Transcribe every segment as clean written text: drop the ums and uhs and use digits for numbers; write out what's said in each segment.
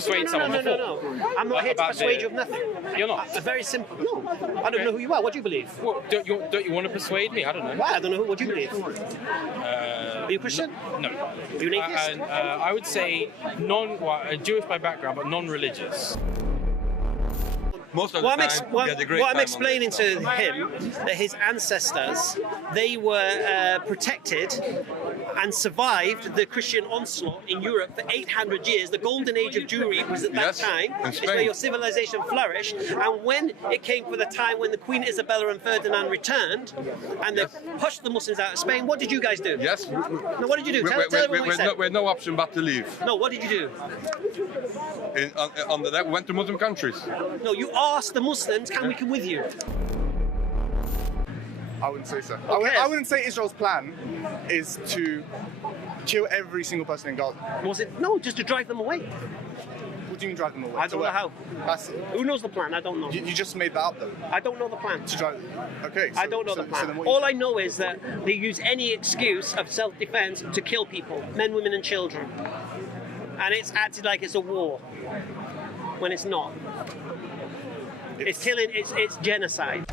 persuade someone before. No. I'm not here to persuade you of nothing. You're not? Very simple. No. I don't know who you are. What do you believe? Well, don't you want to persuade me? I don't know. Why? I don't know who. What do you believe? Are you Christian? No. Are you an atheist? I would say Jewish by background, but non-religious. Most of the time, we had a great what I'm time explaining to him, that his ancestors, they were protected and survived the Christian onslaught in Europe for 800 years. The golden age of Jewry was at that time. It's where your civilization flourished. And when it came for the time when the Queen Isabella and Ferdinand returned, and they pushed the Muslims out of Spain, what did you guys do? Yes. No, what did you do? Tell everyone what you said. We had no option but to leave. No, what did you do? On that, we went to Muslim countries. No, you asked the Muslims, can we come with you? I wouldn't say so. Okay. I wouldn't say Israel's plan is to kill every single person in Gaza. Was it? No, just to drive them away. What do you mean drive them away? I don't know how. Who knows the plan? I don't know. You just made that up though. I don't know the plan. To drive. Okay. I don't know the plan. All I know is that they use any excuse of self-defense to kill people, men, women, and children, and it's acted like it's a war when it's not. It's killing. It's genocide.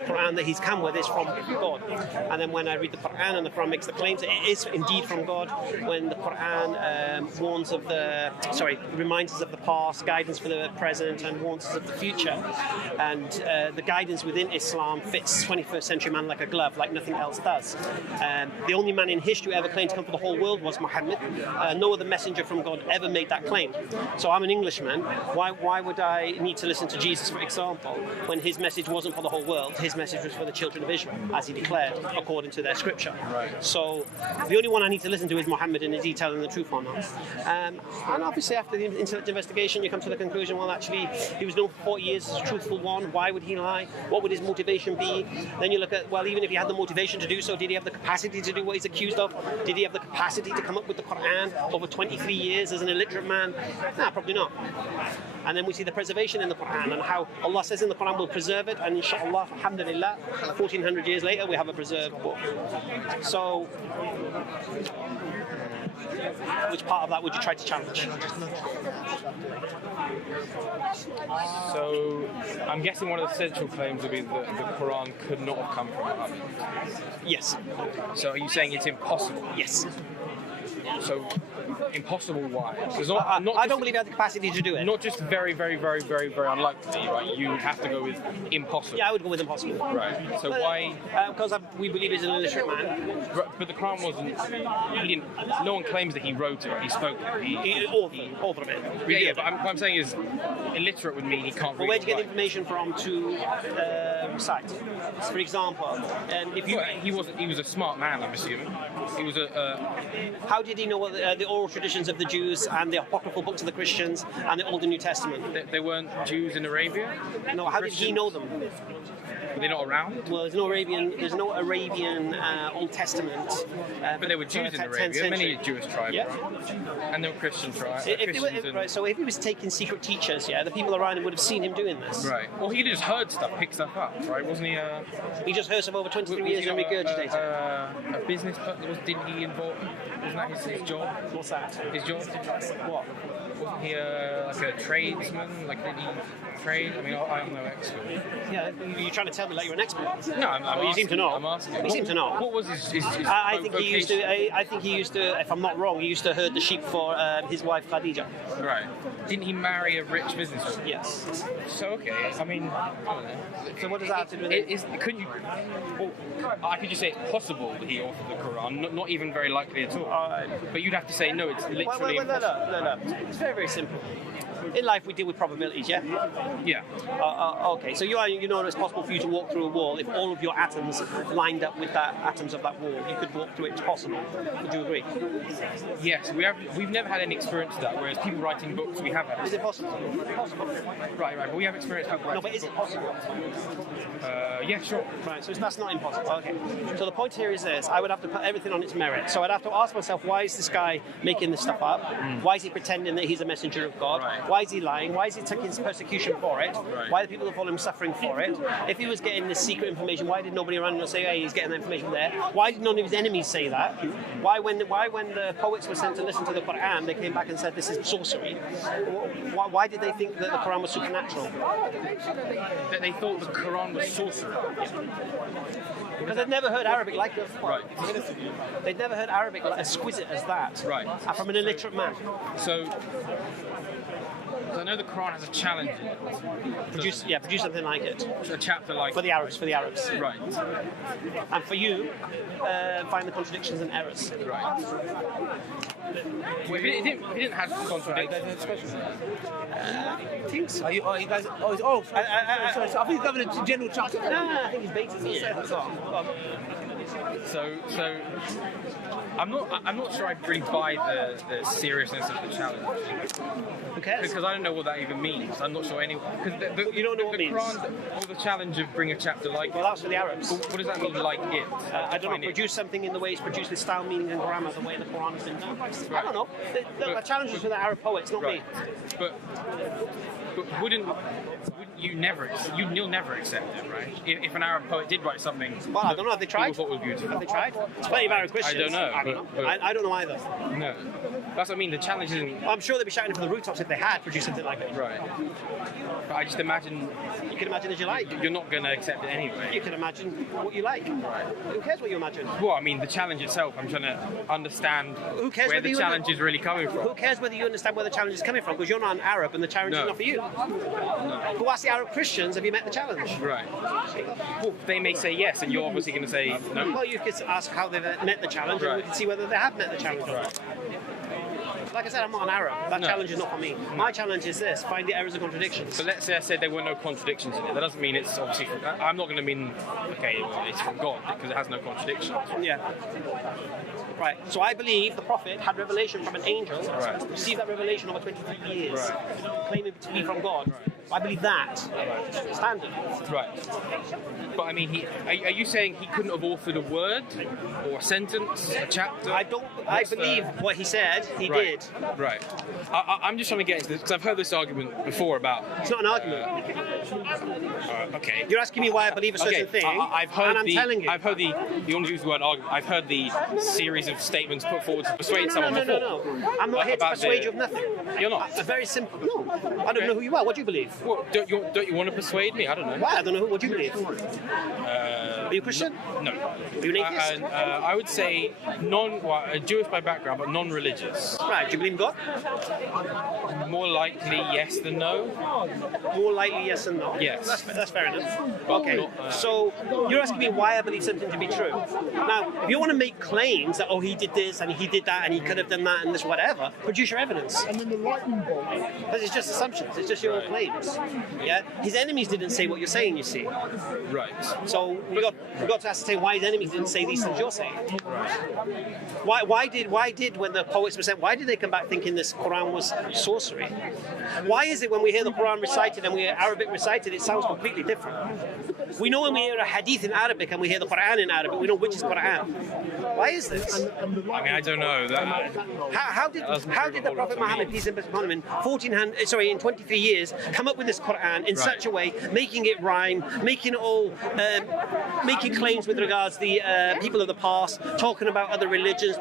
Quran that he's come with is from God, and then when I read the Quran and the Quran makes the claims it is indeed from God, when the Quran reminds us of the past, guidance for the present, and warns us of the future, and the guidance within Islam fits 21st century man like a glove, like nothing else does. The only man in history who ever claimed to come for the whole world was Muhammad. No other messenger from God ever made that claim. So I'm an Englishman. Why would I need to listen to Jesus, for example, when his message wasn't for the whole world? His message was for the children of Israel, as he declared, according to their scripture. Right. So the only one I need to listen to is Muhammad, and is he telling the truth or not? And obviously after the intellect investigation, you come to the conclusion, well, actually, he was known for 40 years as a truthful one. Why would he lie? What would his motivation be? Then you look at, well, even if he had the motivation to do so, did he have the capacity to do what he's accused of? Did he have the capacity to come up with the Quran over 23 years as an illiterate man? Nah, probably not. And then we see the preservation in the Quran and how Allah says in the Quran we'll preserve it, and inshallah, alhamdulillah, 1400 years later we have a preserved book. So, which part of that would you try to challenge? So, I'm guessing one of the central claims would be that the Quran could not have come from Muhammad. Yes. So, are you saying it's impossible? Yes. So, impossible why? I don't believe he had the capacity to do it. Not just very, very, very, very, very unlikely, right? You would have to go with impossible. Yeah, I would go with impossible. Right. So why? Because we believe he's an illiterate man. But the Quran wasn't. He didn't. No one claims that he wrote it. He spoke it. He authored it. Yeah. But what I'm saying is, illiterate would mean he can't read. Well, where'd you get the information from to recite? For example, if you he was a smart man, I'm assuming. He was How did he know what the oral traditions of the Jews and the apocryphal books of the Christians and the Old and New Testament? They weren't Jews in Arabia? No, how did he know them? Were they not around? Well, there's no Arabian Old Testament. But there were Jews in Arabia, many Jewish tribes, right? And there were Christian tribes. So if he was taking secret teachers, the people around him would have seen him doing this. Right. Well, he just heard stuff, picked stuff up, right? Wasn't he? He just heard stuff over 23 years and regurgitated. A business person? Didn't he involve? Wasn't that his job? What's that? His job? What? Wasn't he like a tradesman? Like, did he trade? I mean, I'm no expert. Yeah, you're trying to tell me like you're an expert. No, you seem to know. I'm asking. You seem to know. What was his I think he used to. I think he used to. If I'm not wrong, he used to herd the sheep for his wife Khadija. Right. Didn't he marry a rich businesswoman? Yes. So okay. I mean, I don't know. So what does that have to do with it? Couldn't you? Well, I could just say it's possible that he authored the Quran. Not even very likely at all. But you'd have to say no. It's literally impossible. No. It's very, very simple. In life, we deal with probabilities, yeah? Yeah. Okay, so you know it's possible for you to walk through a wall if all of your atoms lined up with the atoms of that wall. You could walk through it. It's possible. Would you agree? Yes, we've never had any experience of that, whereas people writing books, we have had. Is it possible? Possible. Right, but we have experience of writing. No, but is it possible? Yeah, sure. Right, so that's not impossible. Okay. So the point here is this: I would have to put everything on its merit. So I'd have to ask myself, why is this guy making this stuff up? Why is he pretending that he's a messenger of God? Right. Why is he lying? Why is he taking persecution for it? Right. Why are the people that follow him suffering for it? If he was getting this secret information, why did nobody around him say, hey, he's getting that information there? Why did none of his enemies say that? Why when the poets were sent to listen to the Quran, they came back and said this is sorcery? Why did they think that the Quran was supernatural? That they thought the Quran was sorcery. Because they'd never heard Arabic like it. Right. They'd never heard Arabic like exquisite as that. Right. And from an illiterate man. So I know the Quran has a challenge in it. Produce something like it. A chapter like For the Arabs. Right. And for you, find the contradictions and errors. Right. Well, if it didn't have contradictions. I think so. Are you guys? Sorry. I think you're having a general chat. No, I think he's baiting me. So I'm not sure I really buy the seriousness of the challenge. Who cares? Because I don't know what that even means. I'm not sure anyone. You don't know what it means. Quran, or the challenge of bring a chapter like Well, it. that's for the Arabs. What does that mean, like it? I don't know. Define it. Produce something in the way it's produced with style, meaning, and grammar, the way the Quran has been done. I don't know. The challenge is for the Arab poets, not me. But wouldn't you never? You'll never accept it, right? If an Arab poet did write something, Well, I don't know. Have they tried? people thought was beautiful. Have they tried? There's plenty of Arab Christians. I don't know. I don't know. but- I don't know either. No, that's what I mean. The challenge isn't I'm sure they'd be shouting from the rooftops if they had produced something like it. right. But I just imagine You can imagine as you like. you're not going to accept it anyway. You can imagine what you like. Who cares what you imagine? Well, I mean, the challenge itself. I'm trying to understand Who cares where whether the you challenge is really coming Who from. cares whether you understand where the challenge is coming from? Because you're not an Arab and the challenge No. is not for you. But ask the Arab Christians, have you met the challenge? Right. Well, they may say yes, and you're obviously going to say no. Well, you could ask how they've met the challenge, and we Right. can see whether they have met the challenge or not. Like I said, I'm not an Arab. That No. challenge is not for me. My challenge is this: find the errors and contradictions. But let's say I said there were no contradictions in it. That doesn't mean it's obviously from, I'm not going to mean, okay, well, it's from God, because it has no contradictions. Yeah. Right. So I believe the Prophet had revelation from an angel, Right. received that revelation over 23 years, Right. claiming to be from God. I believe that. Standard. Right. But I mean, are you saying he couldn't have authored a word or a sentence, a chapter? I believe what he said, he Right. did. Right. I'm just trying to get into this because I've heard this argument before about. It's not an argument. Okay. You're asking me why I believe a certain thing, I've heard and I'm telling you. I've heard you want to use the word argument. I've heard the series of statements put forward to persuade someone no. before. I'm not here to About persuade the- you of nothing. You're not. Very simple. No. I don't know who you are. What do you believe? Well, don't you want to persuade me? I don't know. Why? I don't know. What do you believe? Are you Christian? No. Are you an atheist? I would say Jewish by background, but non-religious. Right. Do you believe in God? More likely yes than no. More likely yes and no. Yes. That's fair enough. But Okay. not, So you're asking me why I believe something to be true. Now, if you want to make claims that he did this and he did that and he could have done that and this whatever, produce your evidence. And then the lightning bolt. Because it's just assumptions. It's just your claims. Yeah. His enemies didn't say what you're saying. You see. Right. So we got to ascertain why his enemies didn't say these things you're saying. Why did when the poets were sent, why did they come back thinking this Quran was sorcery? Why is it when we hear the Quran recited and we hear Arabic recited, it sounds completely different? We know when we hear a hadith in Arabic and we hear the Quran in Arabic, we know which is Quran. Why is this? I mean, I don't know. How did the Prophet Muhammad, peace and blessings upon him, in 23 years, come up with this Quran in such a way, making it rhyme, making it all, making claims with regards to the people of the past, talking about other religions,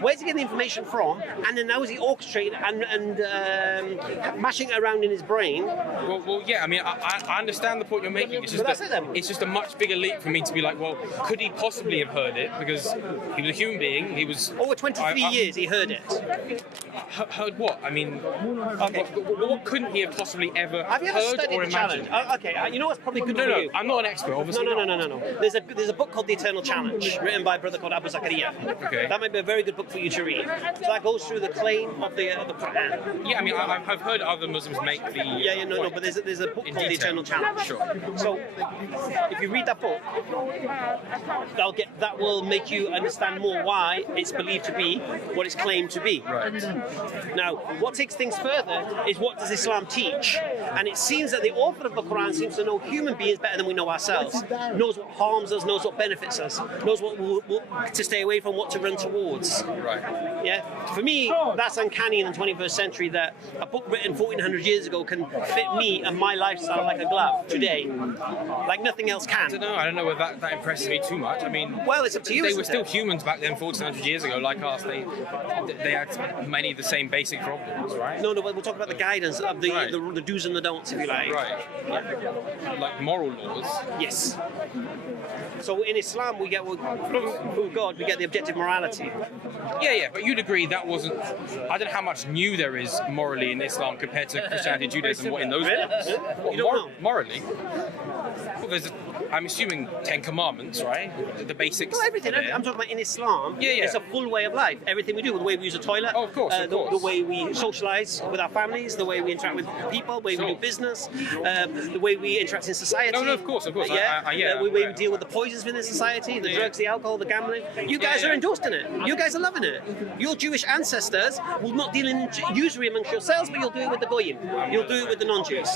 where's he getting the information from? And then how is he orchestrating and mashing it around in his brain? Well, yeah. I mean, I understand the point you're making. It's just But that's it then. it's just a much bigger leap for me to be like, well, could he possibly have heard it? Because he was a human being. He was Over 23 years, he heard it. Heard what? I mean, Okay. what couldn't he have possibly ever Have you ever heard studied or the challenge? imagined? Okay, you know what's probably good No, for no, you? I'm not an expert, obviously. No. There's a book called The Eternal Challenge, written by a brother called Abu Zakaria. Okay. That might be a very good book for you to read. So that goes through the claim of the Quran. Yeah, I mean, I've heard other Muslims make the. No, point but there's a book in called The detail. Eternal Challenge. Sure. So if you read that book, that will make you understand more why it's believed to be what it's claimed to be. Right. Now, what takes things further is what does Islam teach? And it seems that the author of the Quran seems to know human beings better than we know ourselves. Knows what harms us, knows what benefits us, knows what to stay away from, what to run towards. Right. Yeah. For me, that's uncanny in the 21st century that a book written 1400 years ago can fit me and my lifestyle like a glove today, like nothing else can. I don't know whether that impresses me too much. I mean, well, it's up to you. They were still humans back then, 1400 years ago, like us. They had many of the same basic problems, right? No, we'll talk about the guidance of the do's and the don'ts, if you like. Right. Yeah. Like moral laws. Yes. So in Islam, we get through God, we get the objective morality. Yeah, but you'd agree that wasn't. I don't know how much new there is morally in Islam compared to Christianity, Judaism, what in those books. You don't know? Morally? Well, I'm assuming 10 Commandments, right? The basics. Well, everything. I'm talking about in Islam. Yeah. It's a full way of life. Everything we do, the way we use a toilet. Oh, of course. The way we socialise with our families, the way we interact with people, the way we do business, the way we interact in society. No, of course. Yeah. The way we deal with the poisons within society, the drugs, the alcohol, the gambling. You guys are endorsing it. You guys are loving it. Your Jewish ancestors will not deal in usury amongst yourselves, but you'll do it with the goyim. You'll do it with the non-Jews.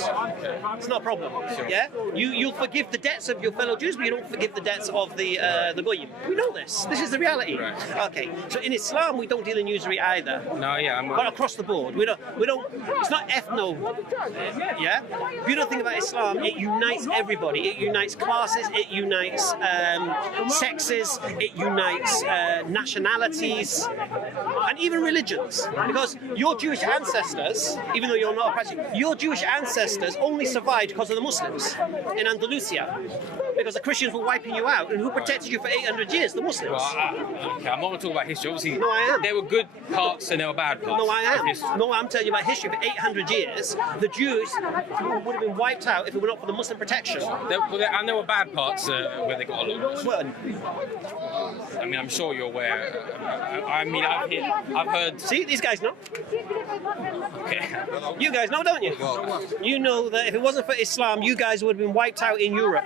It's not a problem. Yeah. You'll forgive the debts of your fellow Jews, but you don't forgive the debts of the goyim. We know this. This is the reality. Right. Okay. So in Islam, we don't deal in usury either. No, yeah. But across the board, we don't. It's not ethno. Yeah. Beautiful thing about Islam, it unites everybody. It unites classes. It unites sexes. It unites nationalities, and even religions. Because your Jewish ancestors, even though you're not a practicing, your Jewish ancestors only survived because of the Muslims in Andalusia. Because the Christians were wiping you out, and who protected you for 800 years? The Muslims. Well, okay, I'm not going to talk about history. Obviously, no, I am. There were good parts and there were bad parts. No, I am. No, I'm telling you about history. For 800 years, the Jews would have been wiped out if it were not for the Muslim protection. And there were bad parts where they got along. Well, I mean, I'm sure you're aware. I've heard. See, these guys know. Okay. You guys know, don't you? Well, you know that if it wasn't for Islam, you guys would have been wiped out in Europe.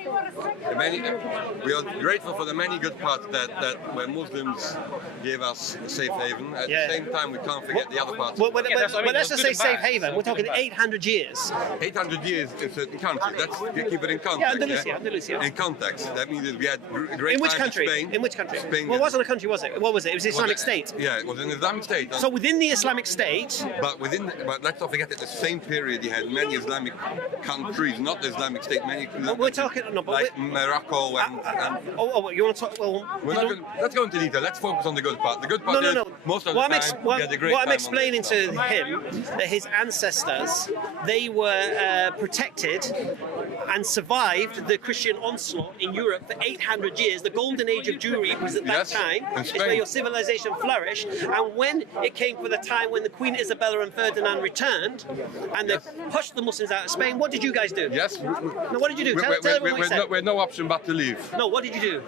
We are grateful for the many good parts that when Muslims gave us a safe haven. At the same time, we can't forget the other parts. But let's just say safe haven. We're talking 800 years. 800 years in certain countries. Let's keep it in context. Yeah, Andalusia. In context. That means that we had great in which times country? in Spain. In which country? Spain. Well, it wasn't a country, was it? What was it? It was Islamic State. Yeah, it was an Islamic State. So within the Islamic State. But let's not forget that the same period you had many Islamic countries, not the Islamic State, many. We're talking like Morocco and you want to talk? Well, let's go into detail. Let's focus on the good part. The good part is most of the time we had a great time. What I'm explaining to him that his ancestors, they were protected and survived the Christian onslaught in Europe for 800 years. The golden age of Jewry was at that time. It's where your civilization flourished. And when it came for the time when the Queen Isabella and Ferdinand returned and they pushed the Muslims out of Spain, what did you guys do? Yes. No, what did you do? Tell everyone what you said. We had no option but to leave. No, what did you do?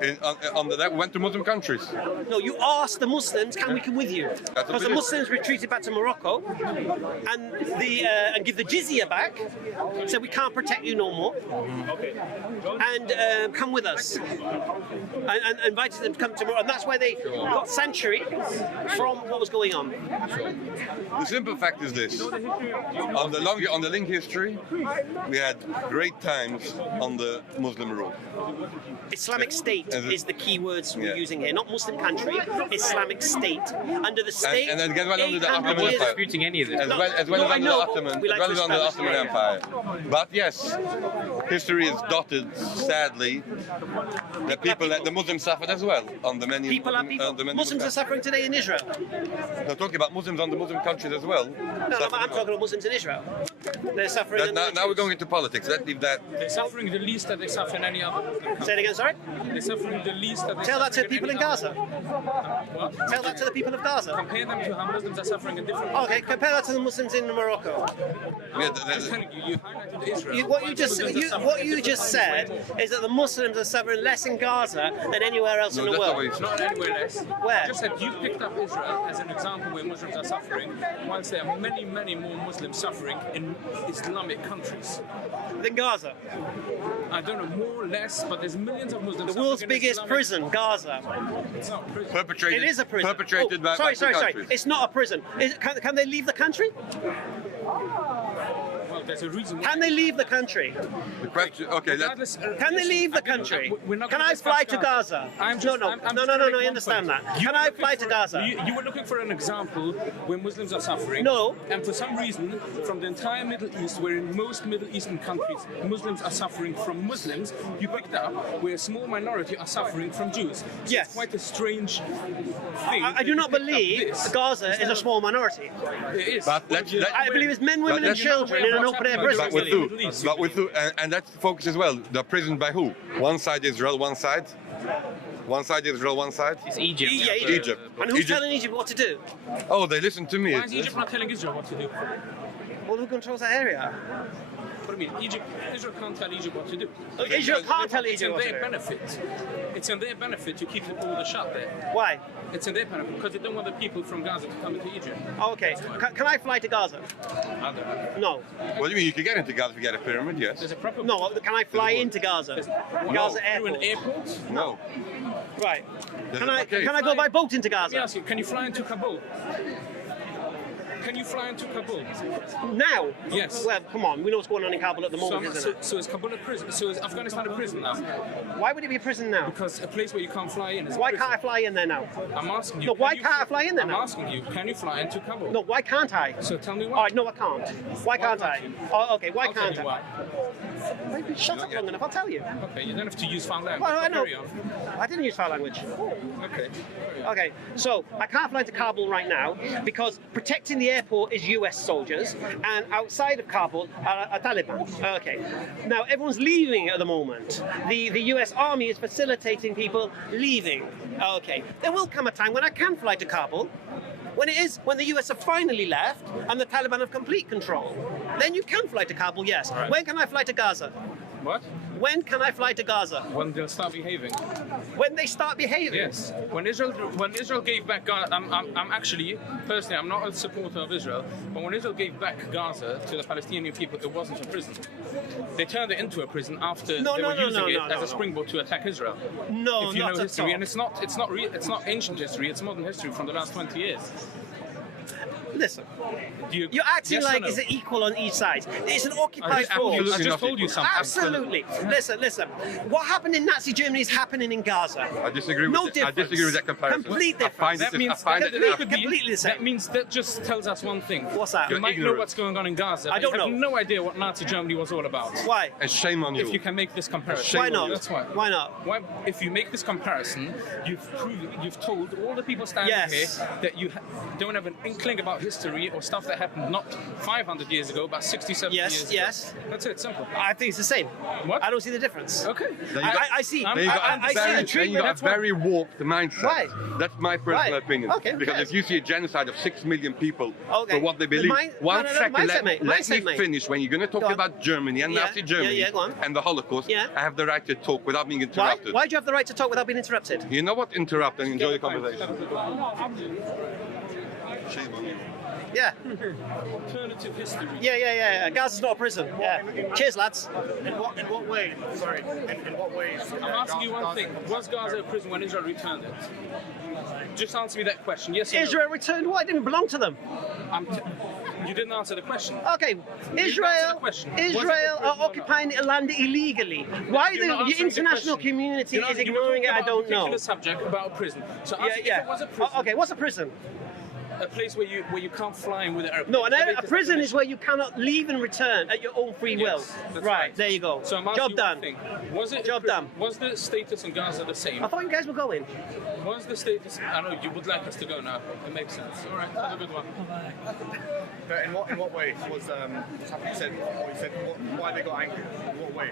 We went to Muslim countries. No, you asked the Muslims, can we come with you? Because the Muslims retreated back to Morocco and give the jizya back, said we can't protect you no more, and come with us. And invited them to come to Morocco. And that's where they got sanctuary from what was going on. The simple fact is this. On the link history, we had great times under Muslim rule. Islamic State is the key words we're using here, not Muslim country. Islamic State. Under the state, and again, under the Ottoman Empire. Disputing any of this. As well as under the Ottoman Empire. But yes, history is dotted, sadly, that the Muslims suffered as well on the many. People are people. Muslims are suffering today in Israel. I'm talking about Muslims on the Muslim countries as well. No, I'm talking about Muslims in Israel. They're suffering. Now we're going into politics. Let's leave that. They're suffering the least that they suffer in any other country. Say it again, sorry? They're suffering the least that they Tell that to people in Gaza. What? Tell that to the people of Gaza. Compare them to how Muslims are suffering in different Okay, compare that to the Muslims in Morocco. Yeah, I'm telling you, you highlighted with Israel. What you just said is that the Muslims are suffering less in Gaza than anywhere else in the that's not what world. he said. Not anywhere less. Where? I just said you picked up Israel as an example where Muslims are suffering, whilst there are many, many more Muslims suffering in Islamic countries. Than Gaza. I don't know, more or less, but there's millions of Muslims. The world's suffering in biggest Islamic- prison, Gaza. It's not a prison. Perpetrated. It is a prison. Perpetrated by sorry. countries. It's not a prison. Can they leave the country? Well, there's a reason. Can they leave the country? The question. Okay, Regardless, Can they leave the I mean, country? we're not Can gonna I discuss fly to Gaza? I'm just No, trying to I make understand one point. that. You Can were I looking fly to for- Gaza? You were looking for an example where Muslims are suffering. No. And for some reason, from the entire Middle East, where in most Middle Eastern countries Muslims are suffering from Muslims, you picked up where a small minority are suffering from Jews. So Yes. It's quite a strange thing. I that do you not picked up believe this. Gaza is a small minority. It is. But I believe it's men, women, and let's- children in an open air prison. But with who? But with who? And that's the focus as well. They're prisoned by who? One side Israel, one side. One side Israel, one side. It's Egypt. Yeah, Egypt. And who's Egypt. telling Egypt what to do? Oh, they listen to me. Why is Egypt not telling Israel what to do? Well, who controls that area? What do you mean? Israel can't tell Egypt what to do. Israel can't tell It's Egypt in what to their do. benefit. It's in their benefit to keep the border shut there. Why? It's in their benefit because they don't want the people from Gaza to come into Egypt. Oh, okay. Can I fly to Gaza? No. What do you mean? You can get into Gaza if you get a pyramid, yes. There's a proper. No. Can I fly into Gaza? Gaza Through an airport. airport? No. Right. There's Can a- I okay. can I go by boat into Let me Gaza? ask you, can you fly into Kabul? Can you fly into Kabul? Now? Yes. Well, come on. We know what's going on in Kabul at the So, moment, isn't it? so is Kabul a prison? So is Afghanistan a prison now? Why would it be a prison now? Because a place where you can't fly in is a Why prison. can't I fly in there now? I'm asking you. No, can why you- can't I fly in there I'm now? asking you, can you fly into Kabul? No, why can't I? So tell me why. All right, no, I can't. Why can't I? can't you? Oh, okay, why I'll tell can't you I? why. Maybe shut up long enough, I'll tell you. Okay, you don't have to use foul language. Well, I know. Carry on. I didn't use foul language. Okay. Okay, so I can't fly to Kabul right now because protecting the airport is US soldiers, and outside of Kabul are Taliban. Okay, now everyone's leaving at the moment. The US Army is facilitating people leaving. Okay, there will come a time when I can fly to Kabul. When the US have finally left and the Taliban have complete control, then you can fly to Kabul, yes. Right. When can I fly to Gaza? What? When can I fly to Gaza? When they'll start behaving. When they start behaving? Yes. When Israel gave back Gaza, I'm actually personally I'm not a supporter of Israel, but when Israel gave back Gaza to the Palestinian people, it wasn't a prison. They turned it into a prison after No, they no, were no, using no, it no, as no, a no. springboard to attack Israel. No, if you not know at history, all. and it's not ancient history, it's modern history from the last 20 years. Listen, Do you, you're acting yes or like no? it's equal on each side. It's an occupied I just force. told you something. Absolutely. Listen. What happened in Nazi Germany is happening in Gaza. I disagree with No that. I difference. disagree with that comparison. Complete I find difference. it- I find it- completely the same. That means that just tells us one thing. What's that? You You're might ignorant. know what's going on in Gaza. I but don't you have know. no idea what Nazi Germany was all about. Why? And shame on you. If you can make this comparison. Why not? That's why. Why not? Why, if you make this comparison, you've told all the people standing Yes. here that you don't have an inkling about history or stuff that happened not 500 years ago, but 60, 70 Yes, years yes. ago. That's it, simple. I think it's the same. What? I don't see the difference. Okay. Then you got- I see. I'm- Then you got I a see very- the then you treatment. got a That's why- very warped mindset. Why? That's my personal Why? opinion. Okay, because okay. if you see a genocide of 6 million people Okay. for what they The believe, mind- one no, second, mindset, mate. let Mindset, me mate. finish. When you're going to talk Go on. about Germany and Yeah, Nazi Germany yeah, go on. and the Holocaust, Yeah. I have the right to talk without being Why? interrupted. Why do you have the right to talk without being interrupted? You know what? Interrupt and enjoy the conversation. Shame on you. Yeah. Alternative history. Yeah. Gaza's not a prison. Yeah. Cheers, lads. In what way? Sorry. In what ways? I'm asking you one thing. Was Gaza a prison when Israel returned it? Just answer me that question. Yes or no? Israel returned what? It didn't belong to them. You didn't answer the question. Okay, answer the Israel question. Was it a Israel prison are or not? occupying land illegally. Why You're not the answering the international question. community You're is not- you were ignoring it, talking I about a don't know. particular subject about a prison. So Yeah, if it was a prison, Okay, what's a prison? a place where you can't fly in with an airplane. No, The a latest prison is definition. where you cannot leave and return at your own free will. Yes, that's Right, there you go. So I'm asking Job you done. one thing. Was it Job done. Was the status in Gaza the same? I thought you guys were going. Was the status? I know you would like us to go now. It makes sense. All right, have a good one. But in what way was you said why they got angry? In what way?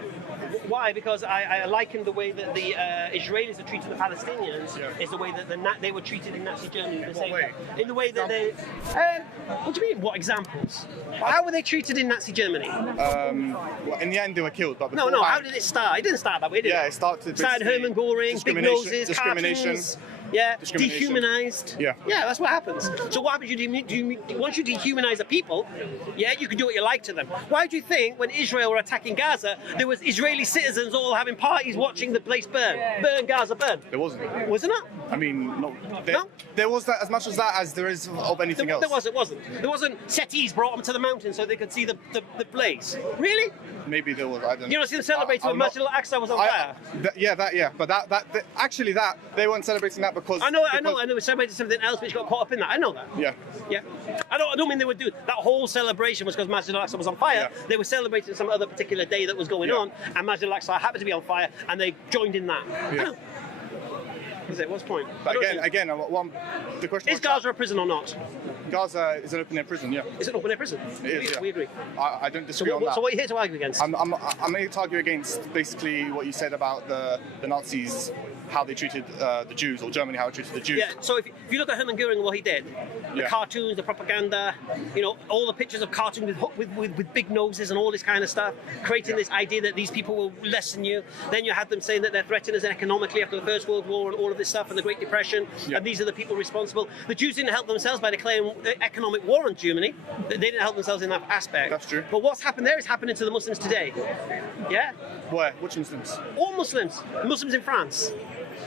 Why? Because I liken the way that the Israelis are treated the Palestinians Yeah. is the way that they were treated in Nazi Germany. The what same way? In the way that they. What do you mean? What examples? How were they treated in Nazi Germany? Well, in the end, they were killed. But No. How did it start? It didn't start that way, did it? Yeah, it started. Hermann Göring, big noses, discrimination. cartoons. Yeah, Discrimination. dehumanized. Yeah. Yeah, that's what happens. So what happens? Once you dehumanize a people, yeah, you can do what you like to them. Why do you think when Israel were attacking Gaza, there was Israeli citizens all having parties watching the place burn? Burn Gaza, burn. There wasn't. Wasn't it? I mean, no. No? There was that as much as that as there is of anything else. There wasn't. There wasn't settees brought them to the mountain so they could see the blaze. Really? Maybe there was. I don't know. You know, see them celebrating when Masjid al-Aqsa was on fire. Yeah. But actually, they weren't celebrating that because. I know. They were celebrating something else, which got caught up in that. I know that. Yeah. Yeah. I don't mean they would do that whole celebration was because Masjid al-Aqsa was on fire. Yeah. They were celebrating some other particular day that was going on, and Masjid al-Aqsa happened to be on fire, and they joined in that. Yeah. What's it? What's the point? But again, the question is Gaza a prison or not? Gaza is an open-air prison, yeah. Is it an open-air prison? It is, yeah. We agree. I don't disagree on that. So what are you here to argue against? I'm here to argue against basically what you said about the Nazis, how they treated the Jews, or Germany, how it treated the Jews. Yeah, so if you look at Hermann Göring and what he did, the cartoons, the propaganda, all the pictures of cartoons with big noses and all this kind of stuff, creating this idea that these people will lessen you. Then you had them saying that they're threatening us economically after the First World War and all of this stuff and the Great Depression, and these are the people responsible. The Jews didn't help themselves by declaring economic war on Germany. They didn't help themselves in that aspect. That's true. But what's happened there is happening to the Muslims today. Yeah? Where? Which Muslims? All Muslims. Muslims in France.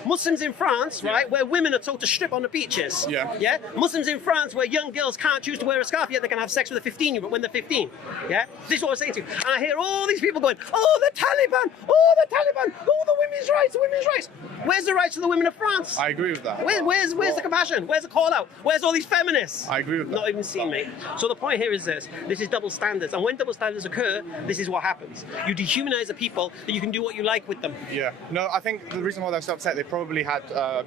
Muslims in France, right, where women are told to strip on the beaches. Yeah. Muslims in France, where young girls can't choose to wear a scarf, yet they can have sex with a 15-year-old when they're 15. Yeah. This is what I'm saying to you. And I hear all these people going, "Oh, the Taliban! Oh, the Taliban! Oh, the women's rights! The women's rights!" Where's the rights of the women of France? I agree with that. Where's the compassion? Where's the call out? Where's all these feminists? I agree with that. Not even seen, mate. So the point here is this: this is double standards, and when double standards occur, this is what happens. You dehumanize the people, that you can do what you like with them. Yeah. No, I think the reason why they're so upset, they probably had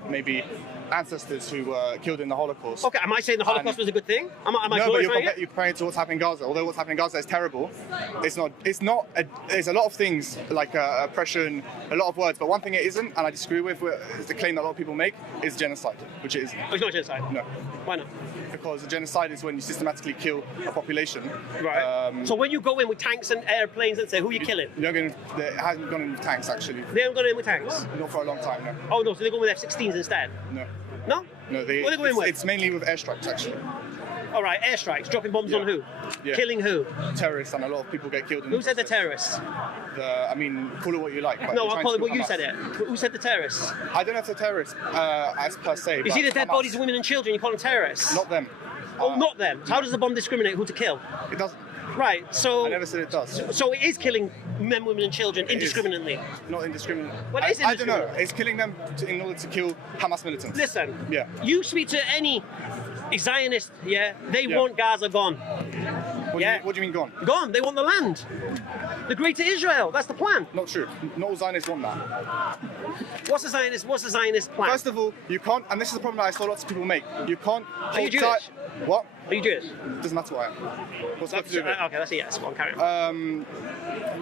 maybe ancestors who were killed in the Holocaust. Okay, am I saying the Holocaust was a good thing? Am I no, but you're glorifying it? comparing it to what's happening in Gaza. Although what's happening in Gaza is terrible, it's not. There's a lot of things like oppression, a lot of words, but one thing it isn't, and I disagree with, is the claim that a lot of people make, is genocide, which it isn't. Oh, it's not genocide? No. Why not? Because genocide is when you systematically kill a population. Right. So when you go in with tanks and airplanes and say, who are you killing? It hasn't gone in with tanks, actually. They haven't gone in with tanks? Not for a long time, no. Oh, no, so they're going with F-16s instead? No. No? No, what are they going with? It's mainly with airstrikes, actually. All right, airstrikes, dropping bombs on who? Yeah. Killing who? Terrorists, and a lot of people get killed. Who said the terrorists? I mean, call it what you like. But No, I'll call it what you said it. Who said the terrorists? I don't know if they're terrorists, as per se. You see the dead bodies of women and children, you call them terrorists? Not them. Oh, not them. So how does the bomb discriminate who to kill? It doesn't. Right, so... I never said it does. So it is killing men, women and children indiscriminately? Not indiscriminately. Well, it is I don't know. indiscriminate. It's killing them in order to kill Hamas militants. Listen, Yeah. you speak to any Zionist, they want Gaza gone. What do you mean gone? Gone, they want the land. The Greater Israel, that's the plan. Not true. Not all Zionists want that. What's the Zionist plan? First of all, you can't, and this is the problem that I saw lots of people make, you can't Are you hold Jewish? tight. What? Are you Jewish? Doesn't matter what I am. What's got to do with it? Okay, that's a yes. Go on, carry on.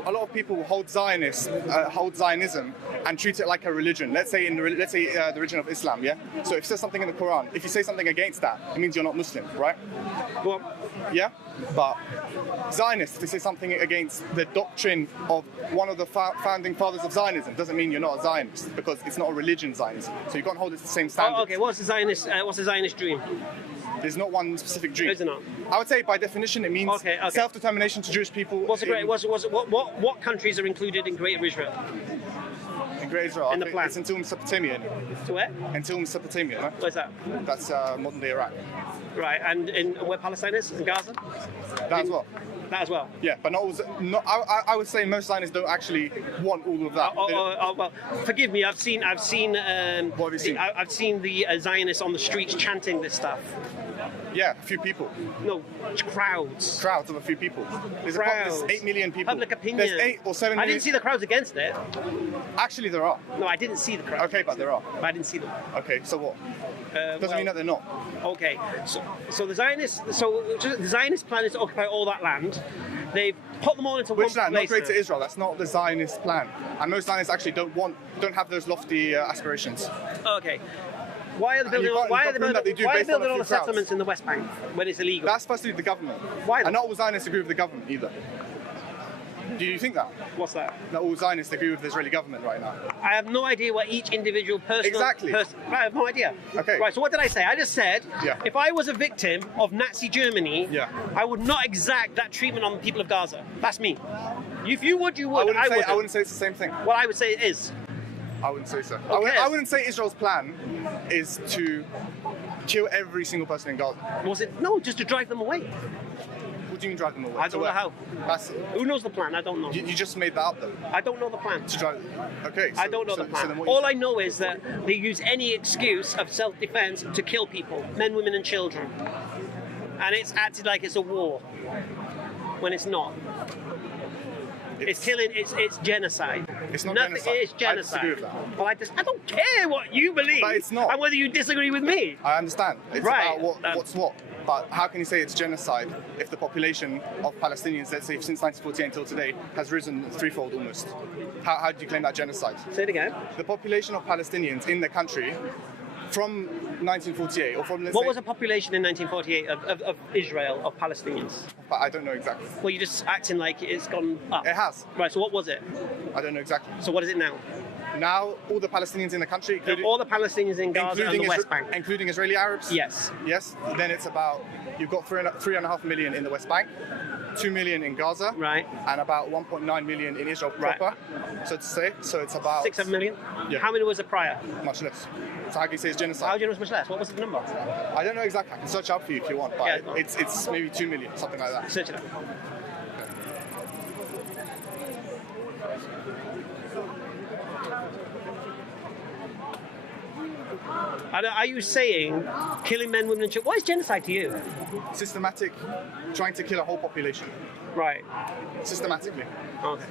A lot of people hold Zionism and treat it like a religion. Let's say the religion of Islam, yeah? So if it says something in the Quran, if you say something against that, it means you're not Muslim, right? Go on. Yeah? But Zionists, if they say something against the doctrine of one of the founding fathers of Zionism, doesn't mean you're not a Zionist, because it's not a religion, Zionism. So you can't hold it to the same standard. Oh, okay, what's the Zionist dream? There's not one specific dream. Is it not? I would say by definition it means self-determination to Jewish people. What countries are included in Greater Israel? In Greater Israel, In the plan. it's until Mesopotamia. To where? Until Mesopotamia, right? Where's that? That's modern day Iraq. Right, and in where Palestine is? In Gaza? That as well. That as well? Yeah, but I would say most Zionists don't actually want all of that. Well, forgive me. I've seen. What have you seen? I've seen the Zionists on the streets chanting this stuff. Yeah, a few people. No, crowds. Crowds of a few people. There's 8 million people. Public opinion. There's 8 or 7 I million. didn't see the crowds against it. Actually, there are. No, I didn't see the crowds. Okay, but there are. But I didn't see them. Okay, so what? Doesn't mean that they're not. Okay, so the Zionist plan is to occupy all that land. They've put them all into one Which land? place. Not Greater Israel. That's not the Zionist plan. And most Zionists actually don't have those lofty aspirations. Okay. Why are they building? you can't- Why you are they can't prove that they building? do Why are they based on building a all few the crowds. settlements in the West Bank when it's illegal? That's supposed to be the government. Why And not? not all Zionists agree with the government either. Do you think that? What's that? That all Zionists agree with the Israeli government right now? I have no idea what each individual person. Exactly. Right, I have no idea. Okay. Right. So what did I say? I just said, Yeah. if I was a victim of Nazi Germany, Yeah. I would not exact that treatment on the people of Gaza. That's me. If you would, you I would. wouldn't say it's the same thing. What I would say it is. I wouldn't say so. Okay. I wouldn't say Israel's plan is to kill every single person in Gaza. Was it? No, just to drive them away. What do you mean drive them away? I To don't know where? how. That's, Who knows the plan? I don't know. you just made that up though. I don't know the plan. To drive. Okay. I don't know the then plan. what All you- I know is that they use any excuse of self-defense to kill people, men, women, and children, and it's acted like it's a war when it's not. It's killing. It's genocide. It's not Nothing. genocide. It's I genocide. disagree with that. Well, I don't care what you believe. But it's not. And whether you disagree with me. I understand. It's Right. about what's what. But how can you say it's genocide if the population of Palestinians, let's say since 1948 until today, has risen threefold almost? How do you claim that genocide? Say it again. The population of Palestinians in the country from 1948 or from let's What say, was the population in 1948 of Israel, of Palestinians? but I don't know exactly. Well, you're just acting like it's gone up. It has. Right, so what was it? I don't know exactly. So what is it now? Now all the Palestinians in the country, including, All the Palestinians in Gaza and the including, West Bank. including Israeli Arabs. Yes. Yes. Then it's about you've got 3.5 million in the West Bank, 2 million in Gaza, Right. and about 1.9 million in Israel Right. proper. So to say, so it's about 6-7 million? Yeah. How many was it prior? much less. So how can you say it's genocide? How do you know it's much less? What was the number? I don't know exactly. I can search up for you if you want, but Yeah, go on. it's maybe 2 million, something like that. Search it up. Are you saying killing men, women, and children? What is genocide to you? Systematic, trying to kill a whole population Right. systematically. Okay.